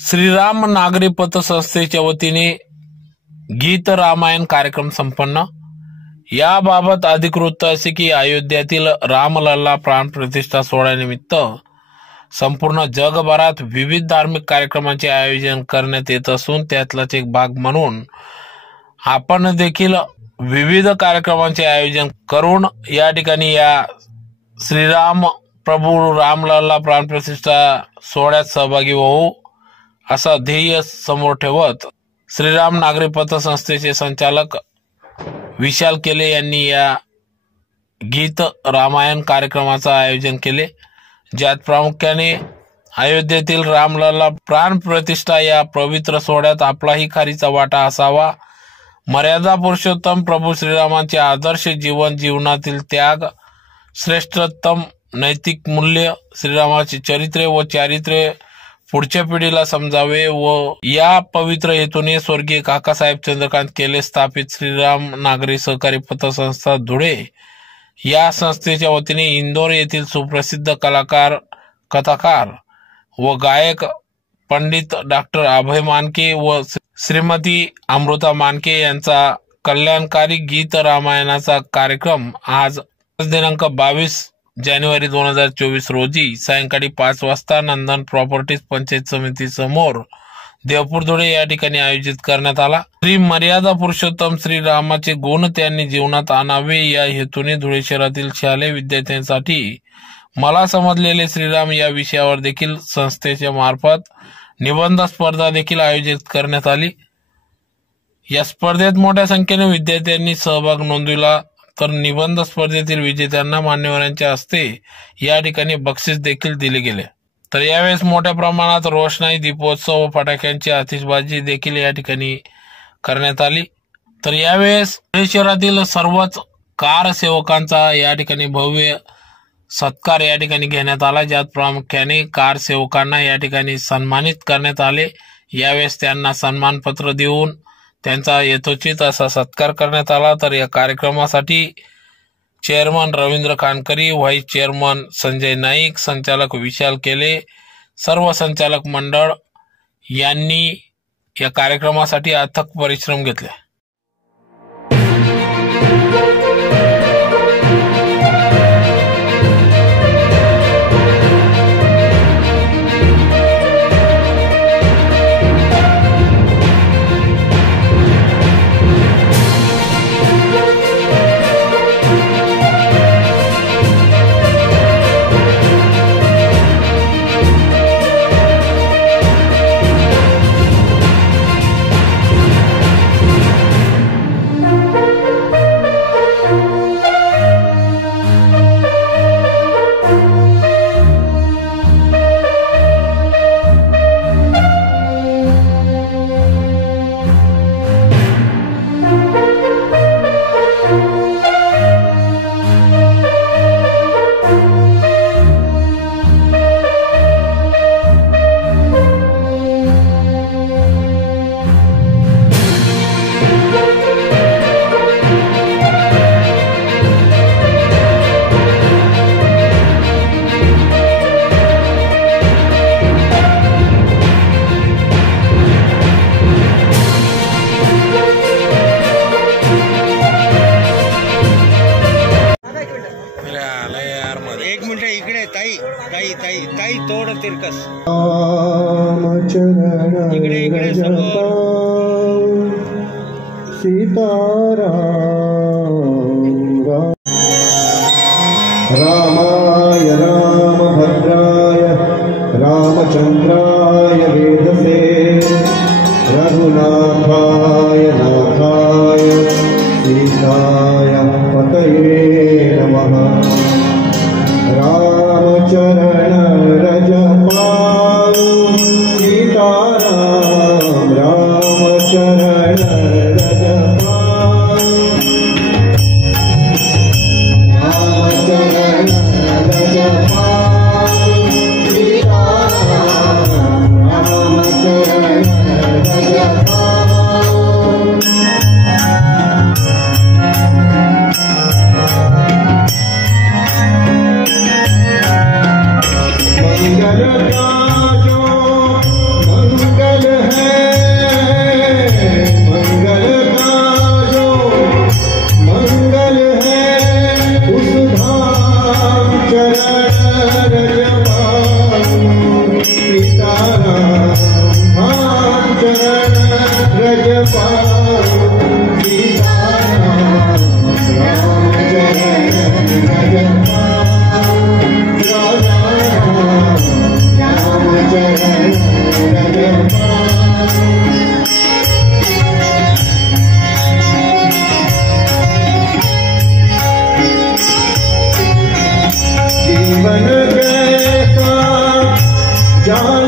श्रीराम नागरी पतसंस्थेच्या वतीने गीत रामायण कार्यक्रम संपन्न. याबाबत अधिकृत असे की अयोध्यातील रामलल्ला प्राण प्रतिष्ठा सोहळ्यानिमित्त संपूर्ण जगभरात विविध धार्मिक कार्यक्रमांचे आयोजन करण्यात येत असून त्यातलाच एक भाग म्हणून आपण देखील विविध कार्यक्रमांचे आयोजन करून या ठिकाणी या श्रीराम प्रभू रामलल्ला प्राणप्रतिष्ठा सोहळ्यात सहभागी होऊ. असा ध्येय समोर ठेवत श्रीराम नागरी पतसंस्थेचे संचालक विशाल केले यांनी या गीत रामायण कार्यक्रमाचं आयोजन केले. ज्यात प्रामुख्याने अयोध्येतील रामलाला प्राण प्रतिष्ठा या पवित्र सोहळ्यात आपलाही खारीचा वाटा असावा. मर्यादा पुरुषोत्तम प्रभू श्रीरामांचे आदर्श जीवन जीवनातील त्याग श्रेष्ठतम नैतिक मूल्य श्रीरामाचे चरित्रे व चारित्र्य पुढच्या पिढीला समजावे व या पवित्र हेतूने स्वर्गीय काकासाहेब चंद्रकांत केले स्थापित श्रीराम नागरी सहकारी पतसंस्था धुळे. या संस्थेच्या वतीने इंदोर येथील सुप्रसिद्ध कलाकार कथाकार व गायक पंडित डॉक्टर अभय मानके व श्रीमती अमृता मानके यांचा कल्याणकारी गीत रामायणाचा कार्यक्रम आज दिनांक बावीस जानेवारी दोन हजार चोवीस रोजी सायंकाळी पाच वाजता नंदन प्रॉपर्टीज पंचायत समिती समोर देवपूर धुळे या ठिकाणी आयोजित करण्यात आला. श्री मर्यादा पुरुषोत्तम श्री रामाचे गुण त्यांनी जीवनात आणावे या हेतूने धुळे शहरातील शालेय विद्यार्थ्यांसाठी मला समजलेले श्रीराम या विषयावर देखील संस्थेच्या मार्फत निबंध स्पर्धा देखील आयोजित करण्यात आली. या स्पर्धेत मोठ्या संख्येने विद्यार्थ्यांनी सहभाग नोंदविला. तर निबंध स्पर्धेतील विजेत्यांना मान्यवरांच्या हस्ते या ठिकाणी बक्षीस देखील दिले गेले. तर यावेळेस मोठ्या प्रमाणात रोषणाई दीपोत्सव व फटाक्यांची आतिषबाजी देखील या ठिकाणी करण्यात आली. तर यावेळेस पुणे शहरातील सर्वच कार सेवकांचा या ठिकाणी भव्य सत्कार या ठिकाणी घेण्यात आला. ज्यात प्रामुख्याने कार सेवकांना या ठिकाणी सन्मानित करण्यात आले. यावेळेस त्यांना सन्मानपत्र देऊन त्यांचा यथोचित असा सत्कार करण्यात आला तर या कार्यक्रमासाठी chairman Ravindra Kankari vice chairman Sanjay Naik संचालक विशाल केले सर्व संचालक मंडळ यांनी या कार्यक्रमासाठी अथक परिश्रम घेतले. मिनिट इकडे ताई ताई ताई ताई तोड तिरकस रामचरण इकडे इकडे समोर सीताराम done.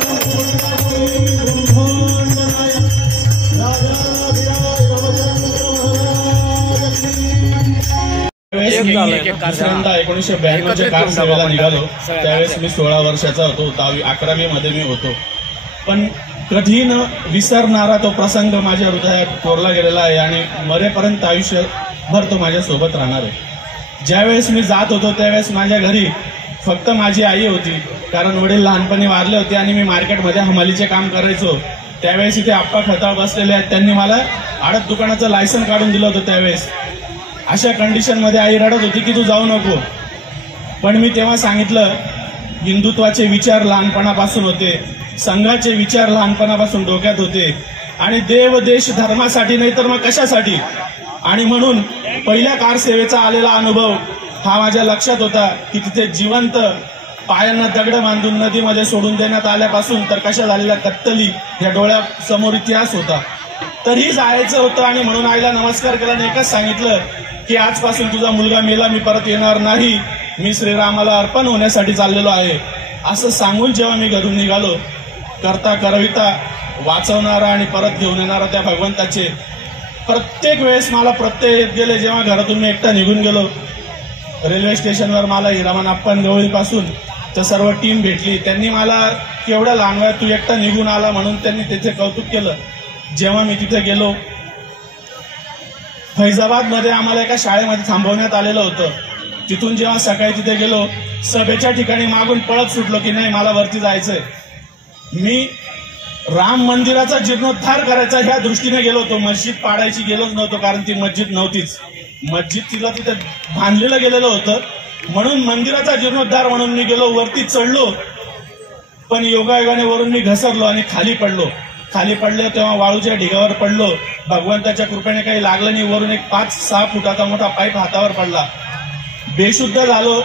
दुसऱ्यांदा एकोणीसशे ब्याण्णवच्या कार सेवेला निघालो. त्यावेळेस मी सोळा वर्षाचा होतो. दहावी अकरावी मध्ये मी होतो. पण कधी न विसरणारा तो प्रसंग माझ्या हृदयात कोरला गेलेला आहे आणि मरेपर्यंत आयुष्यभर तो माझ्या सोबत राहणार आहे. ज्यावेळेस मी जात होतो त्यावेळेस माझ्या घरी फक्त माझी आई होती. कारण वडील लहानपणी वारले होते आणि मी मार्केटमध्ये हमालीचे काम करायचो. त्यावेळेस इथे आप्पा खताळ बसलेले आहेत. त्यांनी मला आडत दुकानाचं लायसन काढून दिलं होतं त्यावेळेस. अशा कंडिशनमध्ये आई रडत होती की तू जाऊ नको. पण मी तेव्हा सांगितलं हिंदुत्वाचे विचार लहानपणापासून होते. संघाचे विचार लहानपणापासून डोक्यात होते. आणि देव देश धर्मासाठी नाही तर मग कशासाठी? आणि म्हणून पहिल्या कार सेवेचा आलेला अनुभव हा माझ्या लक्षात होता की तिथे जिवंत पायांना दगड बांधून नदीमध्ये सोडून देण्यात आल्यापासून तर कशा झालेल्या कत्तली या डोळ्यासमोर इतिहास होता. तरीही जायचं होतं आणि म्हणून आईला नमस्कार केला आणि एकच सांगितलं की आजपासून तुझा मुलगा मेला मी परत येणार नाही. मी श्रीरामाला अर्पण होण्यासाठी चाललेलो आहे. असं सांगून जेव्हा मी घरून निघालो करता करविता वाचवणारा आणि परत घेऊन येणारा त्या भगवंताचे प्रत्येक वेळेस मला प्रत्यय येत गेले जेव्हा घरातून मी एकटा निघून गेलो. रेल्वे स्टेशनवर मला हिरामन अप्पन गवळीपासून तर सर्व टीम भेटली. त्यांनी मला केवढ्या लहान वयात तू एकटा निघून आला म्हणून त्यांनी तिथे कौतुक केलं. जेव्हा मी तिथे गेलो फैजाबादमध्ये आम्हाला एका शाळेमध्ये थांबवण्यात आलेलं होतं. तिथून जेव्हा सकाळी तिथे गेलो सभेच्या ठिकाणी मागून पळत सुटलो की नाही मला वरती जायचंय. मी राम मंदिराचा जीर्णोद्धार करायचा ह्या दृष्टीने गेलो होतो. मस्जिद पाडायची गेलोच नव्हतो कारण ती मस्जिद नव्हतीच. मस्जिद तिला तिथे बांधलेलं गेलेलं होतं. म्हणून मंदिराचा जीर्णोद्धार म्हणून मी गेलो वरती चढलो. पण योगायोगाने वरून मी घसरलो आणि खाली पडलो. खाली पडलो तेव्हा वाळूच्या ढिगावर पडलो. भगवंताच्या कृपेने काही लागलं नाही. वरून एक पाच सहा फुटाचा मोठा पाईप हातावर पडला. बेशुद्ध झालो.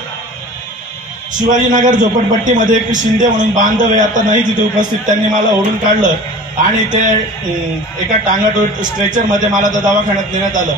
शिवाजीनगर झोपडपट्टीमध्ये एक शिंदे म्हणून बांधव आहे. आता नाही तिथे उपस्थित. त्यांनी मला ओढून काढलं. आणि ते एका टांगट स्ट्रेचरमध्ये मला त्या दवाखान्यात नेण्यात आलं.